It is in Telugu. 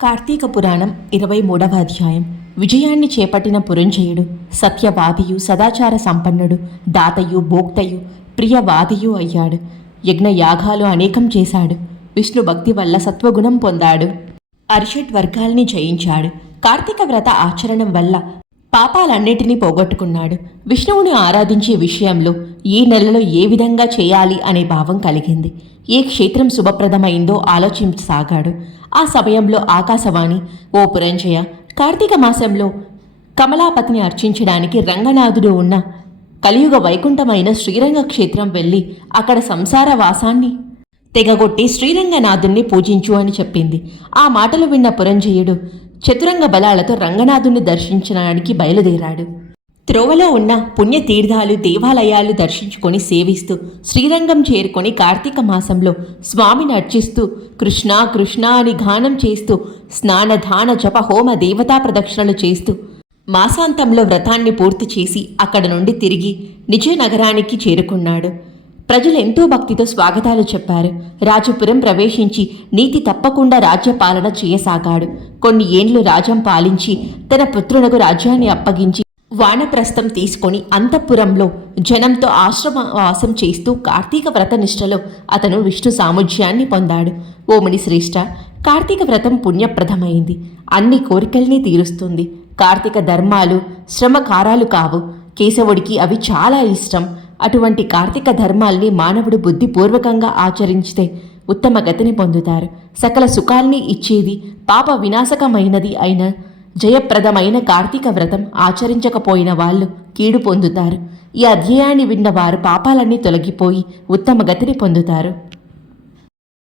కార్తీక పురాణం 23వ అధ్యాయం. విజయాన్ని చేపట్టిన పురంజయుడు సత్యవాదియు, సదాచార సంపన్నుడు, దాతయు, భోక్తయు, ప్రియవాదియు అయ్యాడు. యజ్ఞయాగాలు అనేకం చేశాడు. విష్ణు భక్తి వల్ల సత్వగుణం పొందాడు. అరిషడ్ వర్గాల్ని జయించాడు. కార్తీక వ్రత ఆచరణం వల్ల పాపాలన్నిటినీ పోగొట్టుకున్నాడు. విష్ణువుని ఆరాధించే విషయంలో ఏ నెలలో ఏ విధంగా చేయాలి అనే భావం కలిగింది. ఏ క్షేత్రం శుభప్రదమైందో ఆలోచించసాగాడు. ఆ సమయంలో ఆకాశవాణి, ఓ పురంజయ, కార్తీక మాసంలో కమలాపతిని అర్చించడానికి రంగనాథుడు ఉన్న కలియుగ వైకుంఠమైన శ్రీరంగ క్షేత్రం వెళ్ళి అక్కడ సంసార వాసాన్ని తెగగొట్టి శ్రీరంగనాథుణ్ణి పూజించు అని చెప్పింది. ఆ మాటలు విన్న పురంజయుడు చతురంగ బలాలతో రంగనాథుణ్ణి దర్శించడానికి బయలుదేరాడు. త్రోవలో ఉన్న పుణ్యతీర్థాలు, దేవాలయాలు దర్శించుకొని సేవిస్తూ శ్రీరంగం చేరుకొని కార్తీక మాసంలో స్వామిని అర్చిస్తూ కృష్ణ కృష్ణ అని గానం చేస్తూ స్నానధాన జప హోమ దేవతా ప్రదక్షిణలు చేస్తూ మాసాంతంలో వ్రతాన్ని పూర్తి చేసి అక్కడ నుండి తిరిగి నిజనగరానికి చేరుకున్నాడు. ప్రజలు ఎంతో భక్తితో స్వాగతాలు చెప్పారు. రాజపురం ప్రవేశించి నీతి తప్పకుండా రాజ్యపాలన చేయసాగాడు. కొన్ని ఏండ్లు రాజ్యం పాలించి తన పుత్రునకు రాజ్యాన్ని అప్పగించి వానప్రస్థం తీసుకొని అంతఃపురంలో జనంతో ఆశ్రమవాసం చేస్తూ కార్తీక వ్రత నిష్టలో అతను విష్ణు సాముజ్యాన్ని పొందాడు. ఓ మునిశ్రేష్ఠ, కార్తీక వ్రతం పుణ్యప్రదమైంది. అన్ని కోరికల్ని తీరుస్తుంది. కార్తీక ధర్మాలు శ్రమకారాలు కావు. కేశవుడికి అవి చాలా ఇష్టం. అటువంటి కార్తీక ధర్మాల్ని మానవుడు బుద్ధిపూర్వకంగా ఆచరించితే ఉత్తమ గతిని పొందుతారు. సకల సుఖాల్ని ఇచ్చేది, పాప వినాశకమైనది అయిన జయప్రదమైన కార్తీక వ్రతం ఆచరించకపోయిన వాళ్ళు కీడు పొందుతారు. ఈ అధ్యాయాన్ని విన్నవారు పాపాలన్నీ తొలగిపోయి ఉత్తమ గతిని పొందుతారు.